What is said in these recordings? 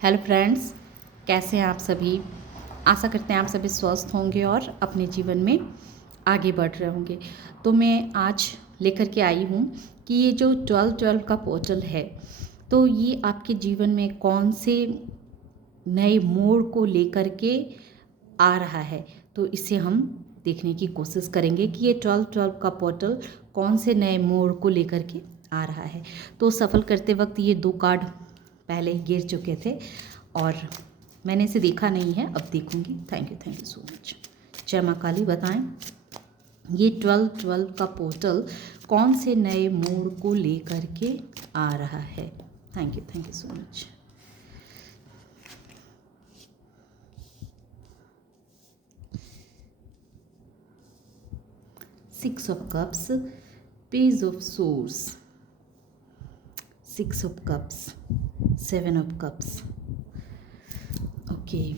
Hello friends, कैसे हैं आप सभी। आशा करते हैं आप सभी स्वस्थ होंगे और अपने जीवन में आगे बढ़ रहे होंगे। तो मैं आज लेकर के आई हूँ कि ये जो 12-12 का पोर्टल है, तो ये आपके जीवन में कौन से नए मोड़ को लेकर के आ रहा है। तो इसे हम देखने की कोशिश करेंगे कि ये 12-12 का पोर्टल कौन से नए मोड़ को लेकर के आ रहा है। तो सफल करते वक्त ये 2 कार्ड पहले ही गिर चुके थे और मैंने इसे देखा नहीं है, अब देखूंगी। Thank you so much. जय माँ काली, बताएं ये 12-12 का पोर्टल कौन से नए मोड़ को लेकर के आ रहा है। Thank you so much. Six of Cups, Page of Swords, Six of Cups, Seven of Cups। Okay,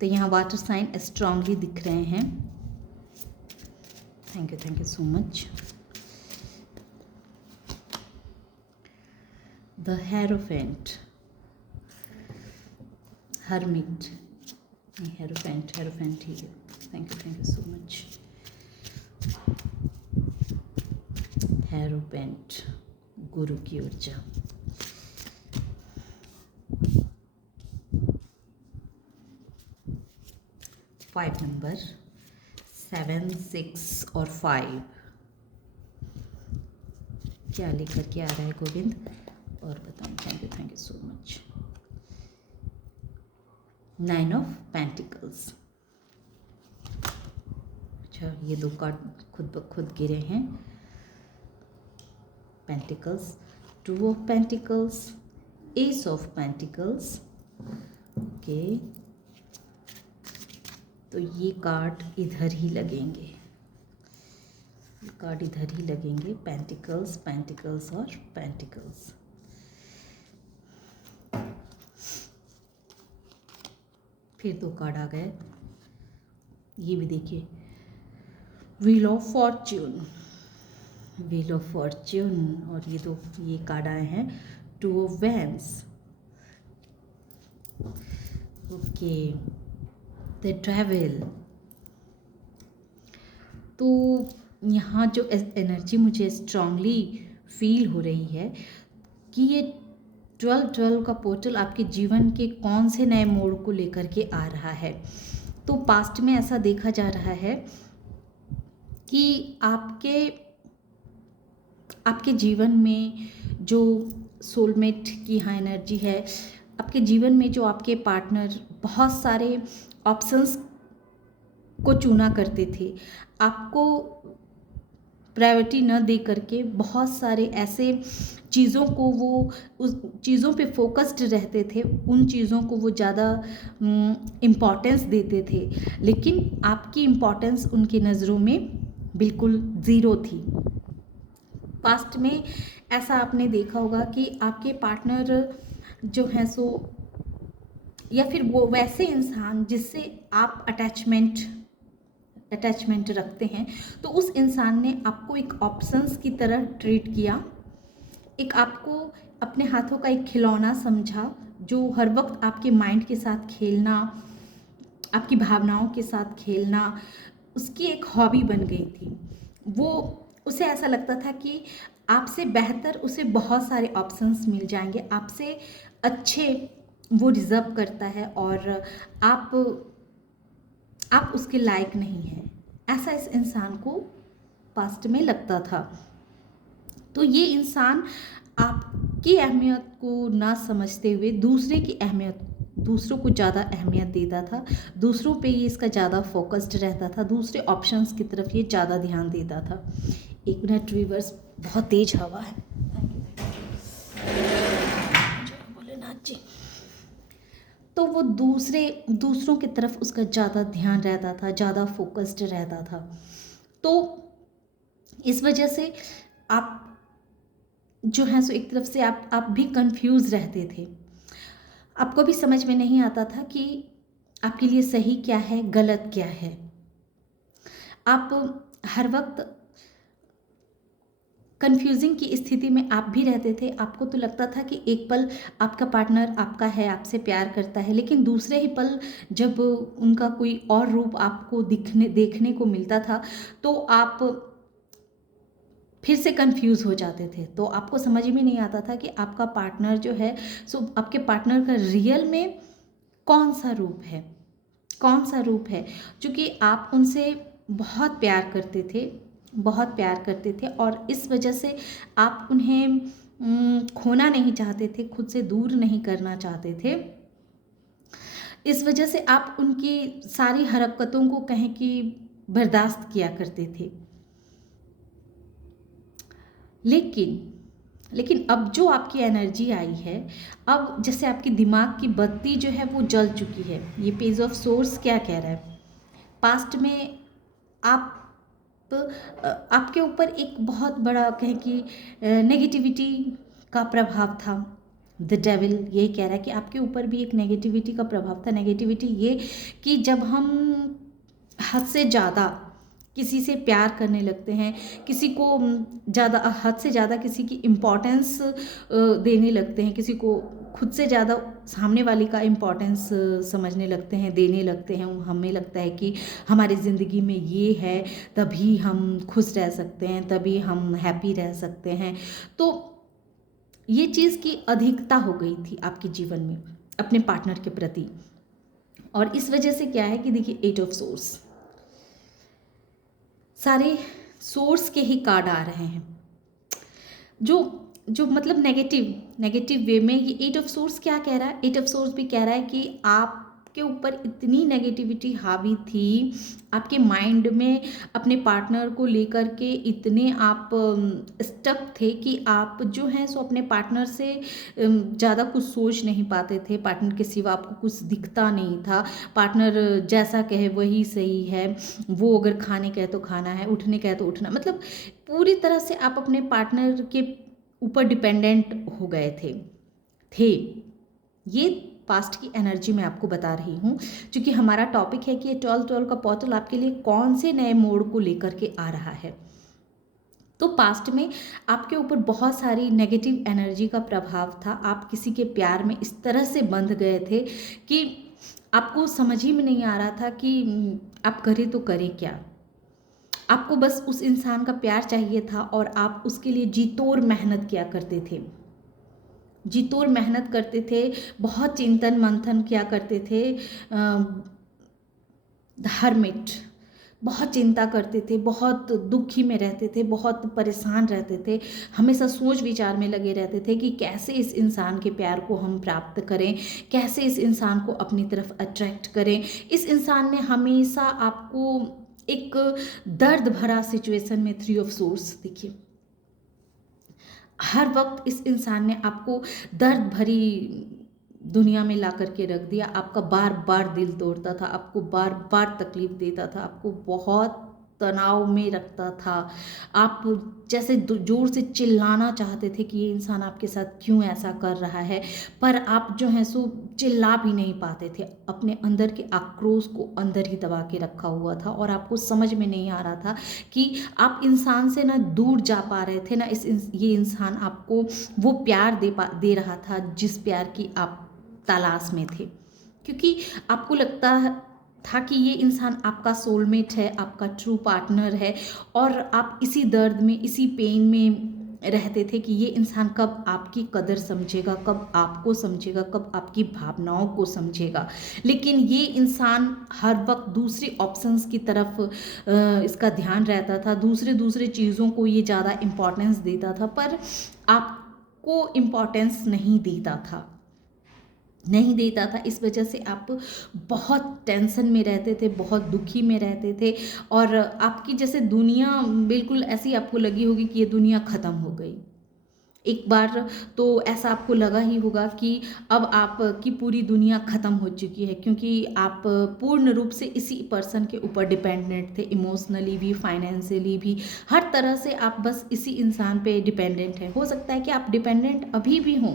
तो यहाँ वाटर साइन स्ट्रांगली दिख रहे हैं। Thank you so much. The hierophant, hermit, hierophant ही है। Thank you so much. Hierophant, गुरु की ऊर्जा। फाइव नंबर, 7, 6 और 5 क्या लेकर के आ रहा है गोविंद, और बताऊँ। Thank you so much. 9 of pentacles. अच्छा, ये 2 कार्ड खुद ब खुद गिरे हैं। Pentacles, 2 of pentacles, S of pentacles. Okay, तो ये कार्ड इधर ही लगेंगे, ये कार्ड इधर ही लगेंगे। पेंटिकल्स, पेंटिकल्स और पेंटिकल्स। फिर 2 कार्ड आ गए, ये भी देखिए, wheel of Fortune, wheel of Fortune. और ये कार्ड आए हैं 2 of wands. Okay, the travel. तो यहाँ जो एनर्जी मुझे स्ट्रांगली फील हो रही है कि ये 12-12 का पोर्टल आपके जीवन के कौन से नए मोड़ को लेकर के आ रहा है। तो पास्ट में ऐसा देखा जा रहा है कि आपके जीवन में जो सोलमेट की यहाँ एनर्जी है, आपके जीवन में जो आपके पार्टनर बहुत सारे ऑप्शंस को चुना करते थे, आपको प्रायोरिटी न दे करके बहुत सारे ऐसे चीज़ों को वो उस चीज़ों पे फोकस्ड रहते थे, उन चीज़ों को वो ज़्यादा इम्पोर्टेंस देते थे, लेकिन आपकी इम्पोर्टेंस उनकी नज़रों में बिल्कुल ज़ीरो थी। पास्ट में ऐसा आपने देखा होगा कि आपके पार्टनर जो हैं सो, या फिर वो वैसे इंसान जिससे आप अटैचमेंट रखते हैं, तो उस इंसान ने आपको एक ऑप्शंस की तरह ट्रीट किया, एक आपको अपने हाथों का एक खिलौना समझा, जो हर वक्त आपके माइंड के साथ खेलना, आपकी भावनाओं के साथ खेलना उसकी एक हॉबी बन गई थी। वो उसे ऐसा लगता था कि आपसे बेहतर उसे बहुत सारे ऑप्शंस मिल जाएंगे, आपसे अच्छे वो डिज़र्व करता है और आप उसके लायक नहीं हैं, ऐसा इस इंसान को पास्ट में लगता था। तो ये इंसान आपकी अहमियत को ना समझते हुए दूसरों को ज़्यादा अहमियत देता था, दूसरों पे ये इसका ज़्यादा फोकस्ड रहता था, दूसरे ऑप्शंस की तरफ ये ज़्यादा ध्यान देता था। 1 मिनट, रिवर्स बहुत तेज हवा है। भोलेनाथ जी। तो वो दूसरों की तरफ उसका ज़्यादा ध्यान रहता था, ज़्यादा फोकस्ड रहता था। तो इस वजह से आप जो है सो एक तरफ से आप भी कंफ्यूज रहते थे, आपको भी समझ में नहीं आता था कि आपके लिए सही क्या है, गलत क्या है। आप हर वक्त कन्फ्यूजिंग की स्थिति में आप भी रहते थे। आपको तो लगता था कि एक पल आपका पार्टनर आपका है, आपसे प्यार करता है, लेकिन दूसरे ही पल जब उनका कोई और रूप आपको देखने को मिलता था तो आप फिर से कंफ्यूज हो जाते थे। तो आपको समझ में नहीं आता था कि आपका पार्टनर जो है सो आपके पार्टनर का रियल में कौन सा रूप है, कौन सा रूप है। क्योंकि आप उनसे बहुत प्यार करते थे, बहुत प्यार करते थे, और इस वजह से आप उन्हें खोना नहीं चाहते थे, खुद से दूर नहीं करना चाहते थे। इस वजह से आप उनकी सारी हरकतों को कहें कि बर्दाश्त किया करते थे। लेकिन लेकिन अब जो आपकी एनर्जी आई है, अब जैसे आपकी दिमाग की बत्ती जो है वो जल चुकी है। ये पेज ऑफ सोर्स क्या कह रहा है, पास्ट में आप आपके ऊपर एक बहुत बड़ा कहें कि नेगेटिविटी का प्रभाव था। द डेविल यही कह रहा है कि आपके ऊपर भी एक नेगेटिविटी का प्रभाव था। नेगेटिविटी ये कि जब हम हद से ज़्यादा किसी से प्यार करने लगते हैं, किसी को ज़्यादा हद से ज़्यादा किसी की इम्पोर्टेंस देने लगते हैं, किसी को खुद से ज़्यादा सामने वाले का इम्पोर्टेंस समझने लगते हैं, देने लगते हैं। हमें लगता है कि हमारी ज़िंदगी में ये है तभी हम खुश रह सकते हैं, तभी हम हैप्पी रह सकते हैं। तो ये चीज़ की अधिकता हो गई थी आपके जीवन में अपने पार्टनर के प्रति, और इस वजह से क्या है कि देखिए 8 ऑफ सोर्स, सारे सोर्स के ही कार्ड आ रहे हैं जो जो मतलब नेगेटिव वे में। ये 8 ऑफ सोर्स क्या कह रहा है, 8 ऑफ सोर्स भी कह रहा है कि आपके ऊपर इतनी नेगेटिविटी हावी थी, आपके माइंड में अपने पार्टनर को लेकर के इतने आप स्टक थे कि आप जो हैं सो अपने पार्टनर से ज़्यादा कुछ सोच नहीं पाते थे। पार्टनर के सिवा आपको कुछ दिखता नहीं था। पार्टनर जैसा कहे वही सही है, वो अगर खाने कहे तो खाना है, उठने कहे तो उठना, मतलब पूरी तरह से आप अपने पार्टनर के ऊपर डिपेंडेंट हो गए थे। ये पास्ट की एनर्जी मैं आपको बता रही हूँ, क्योंकि हमारा टॉपिक है कि ये 12 का पोर्टल आपके लिए कौन से नए मोड़ को लेकर के आ रहा है। तो पास्ट में आपके ऊपर बहुत सारी नेगेटिव एनर्जी का प्रभाव था। आप किसी के प्यार में इस तरह से बंध गए थे कि आपको समझ ही में नहीं आ रहा था कि आप करें तो करें क्या। आपको बस उस इंसान का प्यार चाहिए था और आप उसके लिए जी तोड़ मेहनत किया करते थे, जी तोड़ मेहनत करते थे, बहुत चिंतन मंथन किया करते थे। हरमिट, बहुत चिंता करते थे, बहुत दुखी में रहते थे, बहुत परेशान रहते थे, हमेशा सोच विचार में लगे रहते थे कि कैसे इस इंसान के प्यार को हम प्राप्त करें, कैसे इस इंसान को अपनी तरफ अट्रैक्ट करें। इस इंसान ने हमेशा आपको एक दर्द भरा सिचुएशन में 3 ऑफ सोर्स, देखिए हर वक्त इस इंसान ने आपको दर्द भरी दुनिया में ला करके रख दिया। आपका बार बार दिल तोड़ता था, आपको बार बार तकलीफ देता था, आपको बहुत तनाव में रखता था। आप जैसे जोर से चिल्लाना चाहते थे कि ये इंसान आपके साथ क्यों ऐसा कर रहा है, पर आप जो है सो चिल्ला भी नहीं पाते थे। अपने अंदर के आक्रोश को अंदर ही दबा के रखा हुआ था, और आपको समझ में नहीं आ रहा था कि आप इंसान से ना दूर जा पा रहे थे, ना ये इंसान आपको वो प्यार दे रहा था जिस प्यार की आप तलाश में थे। क्योंकि आपको लगता था कि ये इंसान आपका सोलमेट है, आपका ट्रू पार्टनर है, और आप इसी दर्द में, इसी पेन में रहते थे कि ये इंसान कब आपकी कदर समझेगा, कब आपको समझेगा, कब आपकी भावनाओं को समझेगा। लेकिन ये इंसान हर वक्त दूसरी ऑप्शंस की तरफ इसका ध्यान रहता था, दूसरे चीज़ों को ये ज़्यादा इम्पोर्टेंस देता था, पर आपको इम्पोर्टेंस नहीं देता था। इस वजह से आप बहुत टेंशन में रहते थे, बहुत दुखी में रहते थे, और आपकी जैसे दुनिया बिल्कुल ऐसी आपको लगी होगी कि ये दुनिया ख़त्म हो गई। एक बार तो ऐसा आपको लगा ही होगा कि अब आपकी पूरी दुनिया ख़त्म हो चुकी है, क्योंकि आप पूर्ण रूप से इसी पर्सन के ऊपर डिपेंडेंट थे, इमोशनली भी, फाइनेंशियली भी, हर तरह से आप बस इसी इंसान पे डिपेंडेंट है। हो सकता है कि आप डिपेंडेंट अभी भी हों,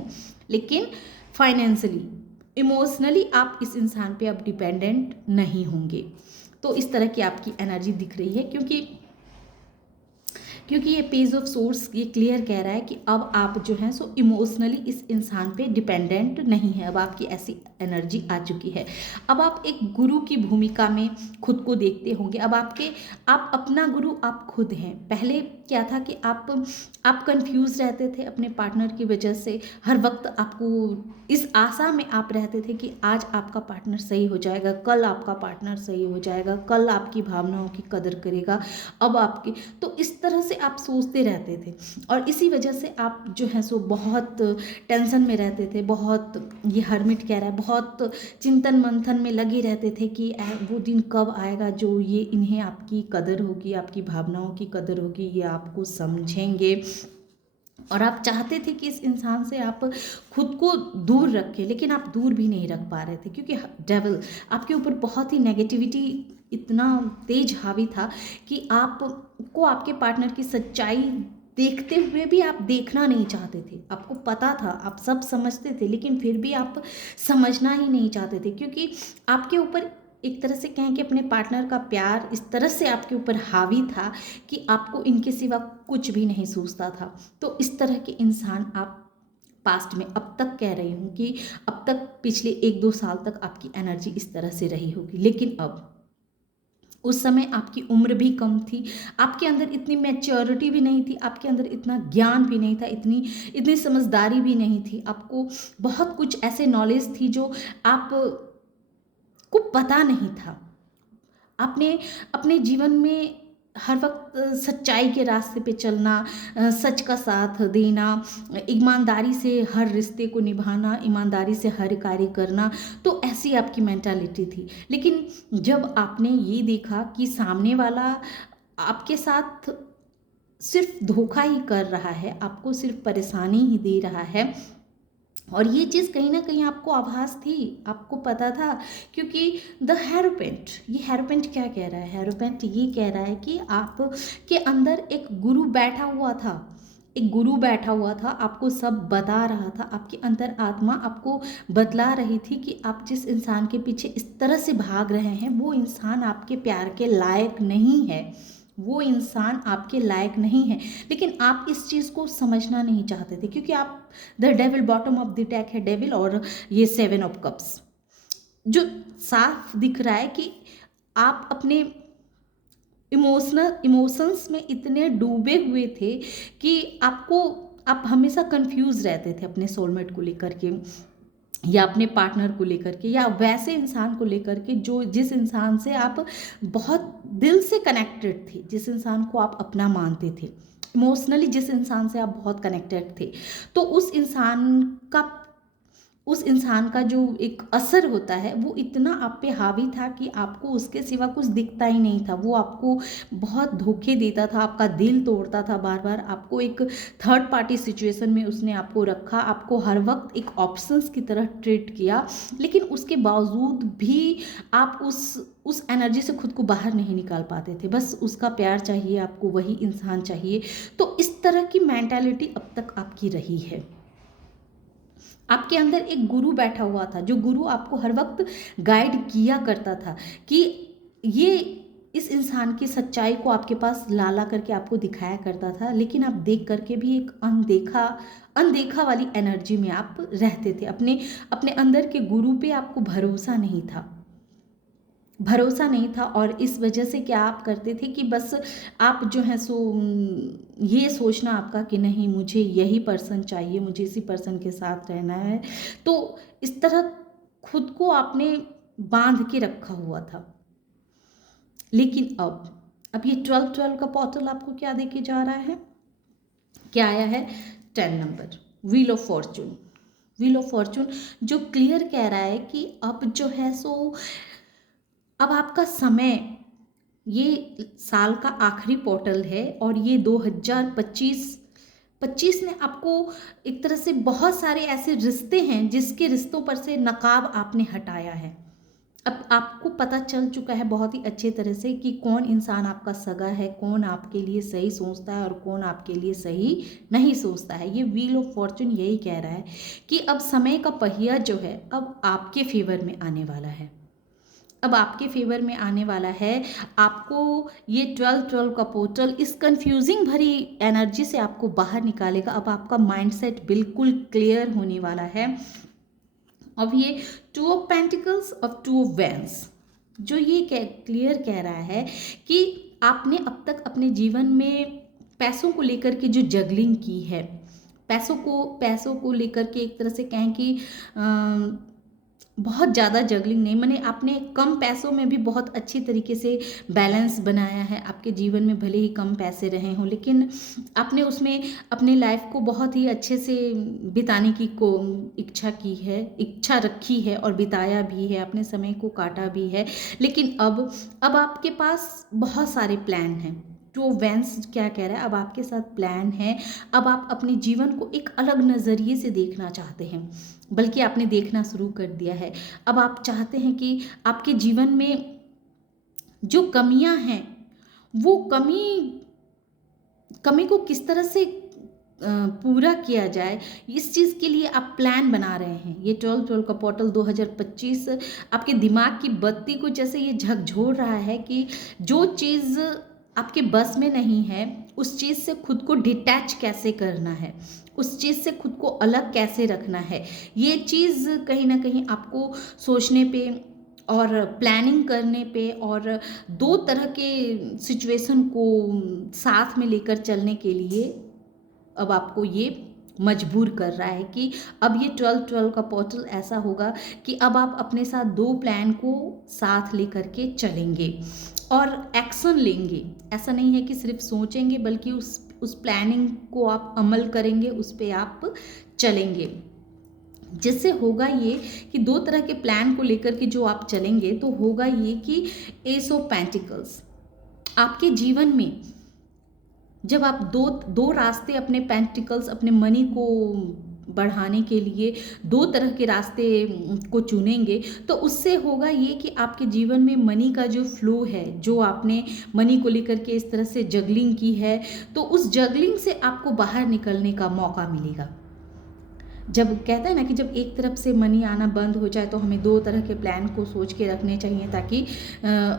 लेकिन फाइनेंशियली, इमोशनली आप इस इंसान पे अब डिपेंडेंट नहीं होंगे। तो इस तरह की आपकी एनर्जी दिख रही है, क्योंकि क्योंकि ये पेज ऑफ सोर्स ये क्लियर कह रहा है कि अब आप जो हैं सो इमोशनली इस इंसान पे डिपेंडेंट नहीं है, अब आपकी ऐसी एनर्जी आ चुकी है। अब आप एक गुरु की भूमिका में खुद को देखते होंगे। अब आप अपना गुरु आप खुद हैं। पहले क्या था कि आप कंफ्यूज रहते थे अपने पार्टनर की वजह से। हर वक्त आपको इस आशा में आप रहते थे कि आज आपका पार्टनर सही हो जाएगा, कल आपका पार्टनर सही हो जाएगा, कल आपकी भावनाओं की कदर करेगा, अब आपकी, तो इस तरह से आप सोचते रहते थे और इसी वजह से आप जो है सो बहुत टेंशन में रहते थे। बहुत, ये हर्मिट कह रहा है, बहुत चिंतन मंथन में लगे रहते थे कि वो दिन कब आएगा जो ये इन्हें आपकी कदर होगी, आपकी भावनाओं की कदर होगी, ये आपको समझेंगे। और आप चाहते थे कि इस इंसान से आप खुद को दूर रखें, लेकिन आप दूर भी नहीं रख पा रहे थे क्योंकि डेविल आपके ऊपर बहुत ही नेगेटिविटी इतना तेज हावी था कि आपको आपके पार्टनर की सच्चाई देखते हुए भी आप देखना नहीं चाहते थे। आपको पता था, आप सब समझते थे, लेकिन फिर भी आप समझना ही नहीं चाहते थे क्योंकि आपके ऊपर एक तरह से कहें कि अपने पार्टनर का प्यार इस तरह से आपके ऊपर हावी था कि आपको इनके सिवा कुछ भी नहीं सूझता था। तो इस तरह के इंसान आप पास्ट में, अब तक कह रही हूँ कि अब तक पिछले 1-2 साल तक आपकी एनर्जी इस तरह से रही होगी, लेकिन अब उस समय आपकी उम्र भी कम थी, आपके अंदर इतनी मैच्योरिटी भी नहीं थी, आपके अंदर इतना ज्ञान भी नहीं था, इतनी इतनी समझदारी भी नहीं थी। आपको बहुत कुछ ऐसे नॉलेज थी जो आपको पता नहीं था। आपने अपने जीवन में हर वक्त सच्चाई के रास्ते पे चलना, सच का साथ देना, ईमानदारी से हर रिश्ते को निभाना, ईमानदारी से हर कार्य करना, तो ऐसी आपकी मेंटालिटी थी। लेकिन जब आपने ये देखा कि सामने वाला आपके साथ सिर्फ धोखा ही कर रहा है, आपको सिर्फ परेशानी ही दे रहा है, और ये चीज़ कहीं ना कहीं आपको आभास थी, आपको पता था, क्योंकि द हेरोपेंट, ये हेरोपेंट क्या कह रहा है? हेरोपेंट ये कह रहा है कि आप के अंदर एक गुरु बैठा हुआ था, एक गुरु बैठा हुआ था, आपको सब बता रहा था। आपके अंदर आत्मा आपको बतला रही थी कि आप जिस इंसान के पीछे इस तरह से भाग रहे हैं वो इंसान आपके प्यार के लायक नहीं है, वो इंसान आपके लायक नहीं है। लेकिन आप इस चीज़ को समझना नहीं चाहते थे क्योंकि आप, the devil bottom of the deck है डेविल, और ये 7 ऑफ कप्स, जो साफ दिख रहा है कि आप अपने इमोशंस में इतने डूबे हुए थे कि आप हमेशा कंफ्यूज रहते थे अपने सोलमेट को लेकर के, या अपने पार्टनर को लेकर के, या वैसे इंसान को लेकर के जो जिस इंसान से आप बहुत दिल से कनेक्टेड थे, जिस इंसान को आप अपना मानते थे, इमोशनली जिस इंसान से आप बहुत कनेक्टेड थे। तो उस इंसान का जो एक असर होता है वो इतना आप पे हावी था कि आपको उसके सिवा कुछ दिखता ही नहीं था। वो आपको बहुत धोखे देता था, आपका दिल तोड़ता था बार बार, आपको एक थर्ड पार्टी सिचुएशन में उसने आपको रखा, आपको हर वक्त एक ऑप्शंस की तरह ट्रीट किया, लेकिन उसके बावजूद भी आप उस एनर्जी से खुद को बाहर नहीं निकाल पाते थे। बस उसका प्यार चाहिए आपको, वही इंसान चाहिए। तो इस तरह की मेंटालिटी अब तक आपकी रही है। आपके अंदर एक गुरु बैठा हुआ था, जो गुरु आपको हर वक्त गाइड किया करता था कि ये इस इंसान की सच्चाई को आपके पास ला ला करके आपको दिखाया करता था, लेकिन आप देख करके भी एक अनदेखा वाली एनर्जी में आप रहते थे। अपने अपने अंदर के गुरु पे आपको भरोसा नहीं था, और इस वजह से क्या आप करते थे कि बस आप जो है सो ये सोचना आपका कि नहीं, मुझे यही पर्सन चाहिए, मुझे इसी पर्सन के साथ रहना है। तो इस तरह खुद को आपने बांध के रखा हुआ था। लेकिन अब ये 12 का पोर्टल आपको क्या देके जा रहा है? क्या आया है? 10 number, wheel of Fortune. Wheel of Fortune जो क्लियर कह रहा है कि अब जो है सो अब आपका समय, ये साल का आखिरी पोर्टल है और ये 2025 ने आपको एक तरह से बहुत सारे ऐसे रिश्ते हैं जिसके रिश्तों पर से नकाब आपने हटाया है। अब आपको पता चल चुका है बहुत ही अच्छे तरह से कि कौन इंसान आपका सगा है, कौन आपके लिए सही सोचता है और कौन आपके लिए सही नहीं सोचता है। ये व्हील ऑफ फॉर्चून यही कह रहा है कि अब समय का पहिया जो है अब आपके फेवर में आने वाला है। अब आपके फेवर में आने वाला है। आपको ये 12-12 का पोर्टल इस कंफ्यूजिंग भरी एनर्जी से आपको बाहर निकालेगा। अब आपका माइंडसेट बिल्कुल क्लियर होने वाला है। अब ये 2 ऑफ पेंटिकल्स और 2 ऑफ वैंड्स जो ये क्लियर कह रहा है कि आपने अब तक अपने जीवन में पैसों को लेकर के जो जगलिंग की है, पैसों को लेकर के एक तरह से कहें कि बहुत ज़्यादा जगलिंग नहीं, माने आपने कम पैसों में भी बहुत अच्छी तरीके से बैलेंस बनाया है। आपके जीवन में भले ही कम पैसे रहे हों, लेकिन आपने उसमें अपने लाइफ को बहुत ही अच्छे से बिताने की इच्छा रखी है और बिताया भी है, अपने समय को काटा भी है। लेकिन अब आपके पास बहुत सारे प्लान हैं। तो वेंस क्या कह रहा है, अब आपके साथ प्लान है। अब आप अपने जीवन को एक अलग नज़रिए से देखना चाहते हैं, बल्कि आपने देखना शुरू कर दिया है। अब आप चाहते हैं कि आपके जीवन में जो कमियां हैं वो कमी को किस तरह से पूरा किया जाए, इस चीज़ के लिए आप प्लान बना रहे हैं। ये 12-12 का पोर्टल 2025 आपके दिमाग की बत्ती को जैसे ये झकझोर रहा है कि जो चीज़ आपके बस में नहीं है उस चीज़ से खुद को डिटैच कैसे करना है, उस चीज़ से खुद को अलग कैसे रखना है। ये चीज़ कहीं ना कहीं आपको सोचने पे और प्लानिंग करने पे और 2 तरह के सिचुएशन को साथ में लेकर चलने के लिए अब आपको ये मजबूर कर रहा है कि अब ये 12-12 का पोर्टल ऐसा होगा कि अब आप अपने साथ 2 प्लान को साथ लेकर के चलेंगे और एक्शन लेंगे। ऐसा नहीं है कि सिर्फ सोचेंगे, बल्कि उस प्लानिंग को आप अमल करेंगे, उस पर आप चलेंगे। जिससे होगा ये कि 2 तरह के प्लान को लेकर के जो आप चलेंगे तो होगा ये कि एस ऑफ पेंटिकल्स आपके जीवन में जब आप दो रास्ते अपने पेंटिकल्स अपने मनी को बढ़ाने के लिए 2 तरह के रास्ते को चुनेंगे, तो उससे होगा ये कि आपके जीवन में मनी का जो फ्लो है, जो आपने मनी को लेकर के इस तरह से जगलिंग की है, तो उस जगलिंग से आपको बाहर निकलने का मौका मिलेगा। जब कहते हैं ना कि जब एक तरफ से मनी आना बंद हो जाए तो हमें 2 तरह के प्लान को सोच के रखने चाहिए ताकि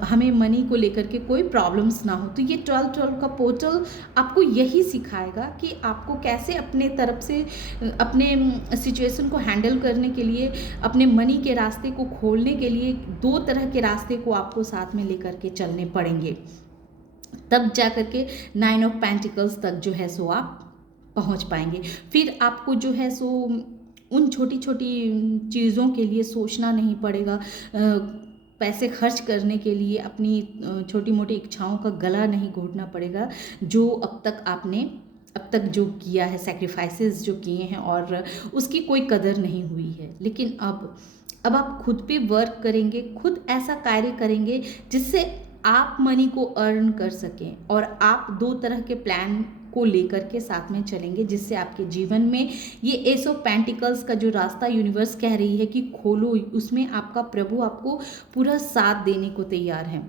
हमें मनी को लेकर के कोई प्रॉब्लम्स ना हो। तो ये 12-12 का पोर्टल आपको यही सिखाएगा कि आपको कैसे अपने तरफ से अपने सिचुएशन को हैंडल करने के लिए, अपने मनी के रास्ते को खोलने के लिए 2 तरह के रास्ते को आपको साथ में लेकर के चलने पड़ेंगे। तब जा कर के 9 ऑफ पेंटिकल्स तक जो है सो आप पहुंच पाएंगे। फिर आपको जो है सो उन छोटी छोटी चीज़ों के लिए सोचना नहीं पड़ेगा, पैसे खर्च करने के लिए अपनी छोटी मोटी इच्छाओं का गला नहीं घोटना पड़ेगा, जो अब तक जो किया है, सैक्रिफाइसेस जो किए हैं और उसकी कोई कदर नहीं हुई है। लेकिन अब आप खुद पे वर्क करेंगे, खुद ऐसा कार्य करेंगे जिससे आप मनी को अर्न कर सकें और आप 2 तरह के प्लान को लेकर के साथ में चलेंगे, जिससे आपके जीवन में ये एस ऑफ पेंटिकल्स का जो रास्ता यूनिवर्स कह रही है कि खोलो, उसमें आपका प्रभु आपको पूरा साथ देने को तैयार है।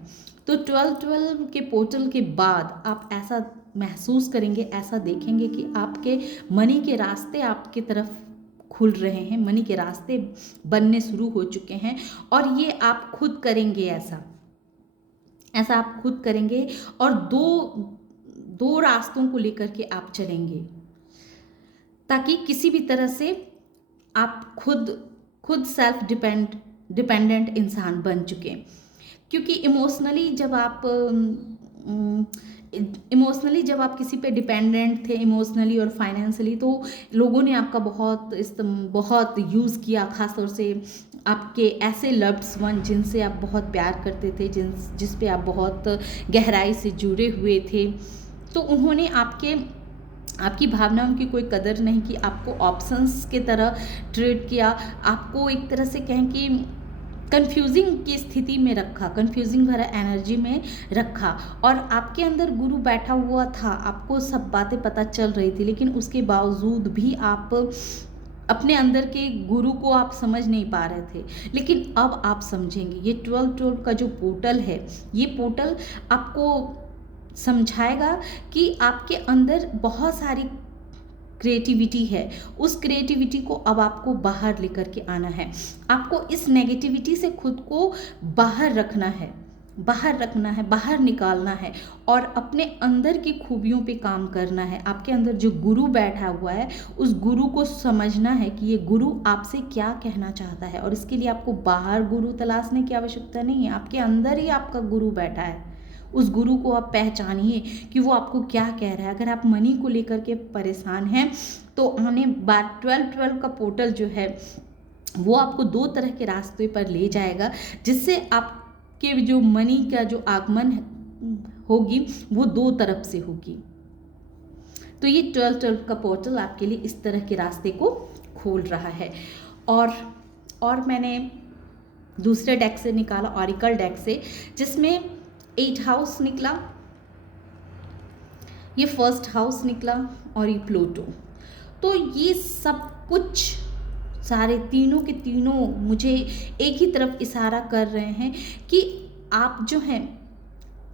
तो 12-12 के पोर्टल के बाद आप ऐसा महसूस करेंगे, ऐसा देखेंगे कि आपके मनी के रास्ते आपके तरफ खुल रहे हैं, मनी के रास्ते बनने शुरू हो चुके हैं और ये आप खुद करेंगे। ऐसा आप खुद करेंगे और दो रास्तों को लेकर के आप चलेंगे ताकि किसी भी तरह से आप खुद सेल्फ डिपेंडेंट इंसान बन चुके। क्योंकि इमोशनली जब आप किसी पे डिपेंडेंट थे, इमोशनली और फाइनेंशियली, तो लोगों ने आपका बहुत यूज़ किया, खासतौर से आपके ऐसे लव्ड वन जिनसे आप बहुत प्यार करते थे, जिस पे आप बहुत गहराई से जुड़े हुए थे, तो उन्होंने आपकी भावनाओं की कोई कदर नहीं की, आपको ऑप्शंस की तरह ट्रीट किया, आपको एक तरह से कहें कि कंफ्यूजिंग की स्थिति में रखा, कंफ्यूजिंग भरा एनर्जी में रखा। और आपके अंदर गुरु बैठा हुआ था, आपको सब बातें पता चल रही थी, लेकिन उसके बावजूद भी आप अपने अंदर के गुरु को आप समझ नहीं पा रहे थे। लेकिन अब आप समझेंगे। ये 12-12 का जो पोर्टल है, ये पोर्टल आपको समझाएगा कि आपके अंदर बहुत सारी क्रिएटिविटी है, उस क्रिएटिविटी को अब आपको बाहर लेकर के आना है। आपको इस नेगेटिविटी से खुद को बाहर रखना है, बाहर निकालना है और अपने अंदर की खूबियों पे काम करना है। आपके अंदर जो गुरु बैठा हुआ है, उस गुरु को समझना है कि ये गुरु आपसे क्या कहना चाहता है, और इसके लिए आपको बाहर गुरु तलाशने की आवश्यकता नहीं है, आपके अंदर ही आपका गुरु बैठा है। उस गुरु को आप पहचानिए कि वो आपको क्या कह रहा है। अगर आप मनी को लेकर के परेशान हैं तो आने बार 12 का पोर्टल जो है वो आपको 2 तरह के रास्ते पर ले जाएगा, जिससे आपके जो मनी का जो आगमन होगी वो 2 तरफ से होगी। तो ये 12 का पोर्टल आपके लिए इस तरह के रास्ते को खोल रहा है। और मैंने दूसरे डेक से निकाला, ऑरिकल डेक से, जिसमें 8 हाउस निकला, ये फर्स्ट हाउस निकला और ये प्लूटो। तो ये सब कुछ सारे तीनों के तीनों मुझे एक ही तरफ इशारा कर रहे हैं कि आप जो हैं,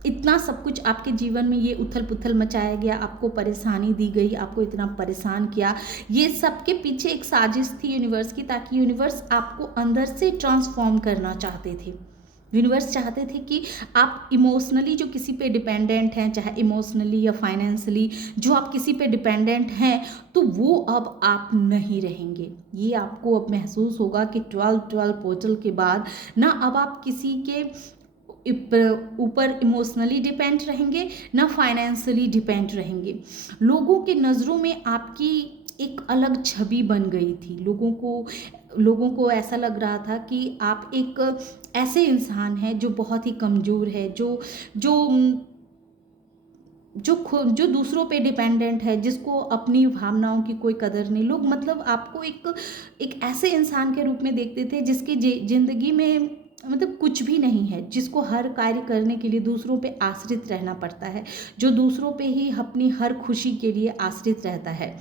इतना सब कुछ आपके जीवन में ये उथल पुथल मचाया गया, आपको परेशानी दी गई, आपको इतना परेशान किया, ये सब के पीछे एक साजिश थी यूनिवर्स की, ताकि यूनिवर्स आपको अंदर से ट्रांसफॉर्म करना चाहते थे। यूनिवर्स चाहते थे कि आप इमोशनली जो किसी पे डिपेंडेंट हैं, चाहे इमोशनली या फाइनेंशियली जो आप किसी पे डिपेंडेंट हैं, तो वो अब आप नहीं रहेंगे। ये आपको अब महसूस होगा कि 12 पोर्टल के बाद ना अब आप किसी के ऊपर इमोशनली डिपेंड रहेंगे, ना फाइनेंशियली डिपेंड रहेंगे। लोगों के नज़रों में आपकी एक अलग छवि बन गई थी। लोगों को ऐसा लग रहा था कि आप एक ऐसे इंसान हैं जो बहुत ही कमज़ोर है, जो दूसरों पे डिपेंडेंट है, जिसको अपनी भावनाओं की कोई कदर नहीं। लोग मतलब आपको एक ऐसे इंसान के रूप में देखते थे जिसकी ज़िंदगी में मतलब कुछ भी नहीं है, जिसको हर कार्य करने के लिए दूसरों पे आश्रित रहना पड़ता है, जो दूसरों पे ही अपनी हर खुशी के लिए आश्रित रहता है।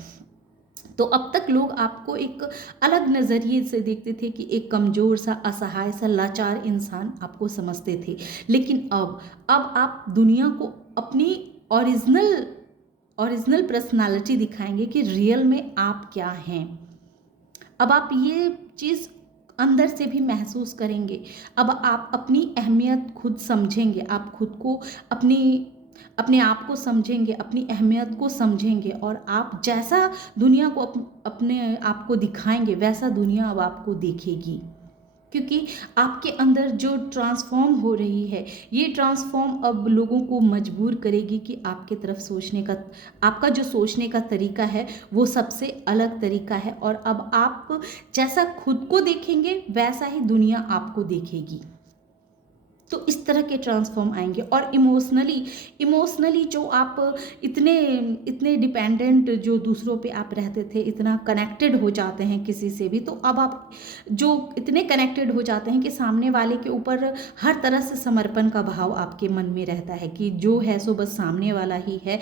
तो अब तक लोग आपको एक अलग नज़रिए से देखते थे कि एक कमज़ोर सा, असहाय सा, लाचार इंसान आपको समझते थे। लेकिन अब आप दुनिया को अपनी ओरिजिनल पर्सनालिटी दिखाएंगे कि रियल में आप क्या हैं। अब आप ये चीज़ अंदर से भी महसूस करेंगे। अब आप अपनी अहमियत खुद समझेंगे, आप खुद को अपने आप को समझेंगे, अपनी अहमियत को समझेंगे, और आप जैसा दुनिया को अपने आप को दिखाएंगे वैसा दुनिया अब आपको देखेगी। क्योंकि आपके अंदर जो ट्रांसफॉर्म हो रही है, ये ट्रांसफॉर्म अब लोगों को मजबूर करेगी कि आपके तरफ आपका जो सोचने का तरीका है वो सबसे अलग तरीका है, और अब आप जैसा खुद को देखेंगे वैसा ही दुनिया आपको देखेगी। तो इस तरह के ट्रांसफॉर्म आएंगे। और इमोशनली जो आप इतने डिपेंडेंट जो दूसरों पे आप रहते थे, इतना कनेक्टेड हो जाते हैं किसी से भी, तो अब आप जो इतने कनेक्टेड हो जाते हैं कि सामने वाले के ऊपर हर तरह से समर्पण का भाव आपके मन में रहता है कि जो है सो बस सामने वाला ही है।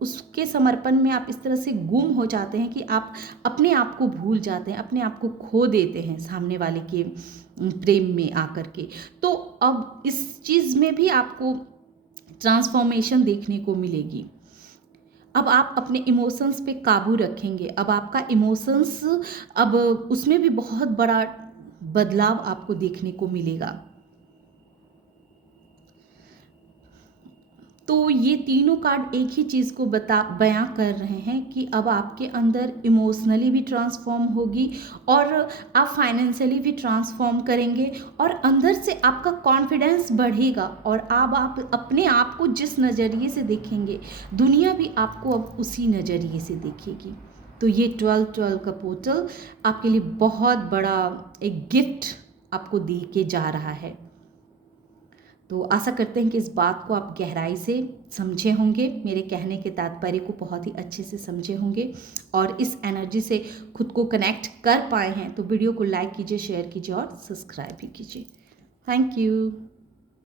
उसके समर्पण में आप इस तरह से गुम हो जाते हैं कि आप अपने आप को भूल जाते हैं, अपने आप को खो देते हैं सामने वाले के प्रेम में आकर के। तो अब इस चीज़ में भी आपको ट्रांसफॉर्मेशन देखने को मिलेगी। अब आप अपने इमोशंस पे काबू रखेंगे। अब आपका इमोशंस अब उसमें भी बहुत बड़ा बदलाव आपको देखने को मिलेगा। तो ये तीनों कार्ड एक ही चीज़ को बयां कर रहे हैं कि अब आपके अंदर इमोशनली भी ट्रांसफॉर्म होगी, और आप फाइनेंशियली भी ट्रांसफॉर्म करेंगे, और अंदर से आपका कॉन्फिडेंस बढ़ेगा, और अब आप अपने आप को जिस नज़रिए से देखेंगे दुनिया भी आपको अब उसी नज़रिए से देखेगी। तो ये 12 का पोर्टल आपके लिए बहुत बड़ा एक गिफ्ट आपको दे के जा रहा है। तो आशा करते हैं कि इस बात को आप गहराई से समझे होंगे, मेरे कहने के तात्पर्य को बहुत ही अच्छे से समझे होंगे, और इस एनर्जी से खुद को कनेक्ट कर पाए हैं। तो वीडियो को लाइक कीजिए, शेयर कीजिए और सब्सक्राइब भी कीजिए। Thank you.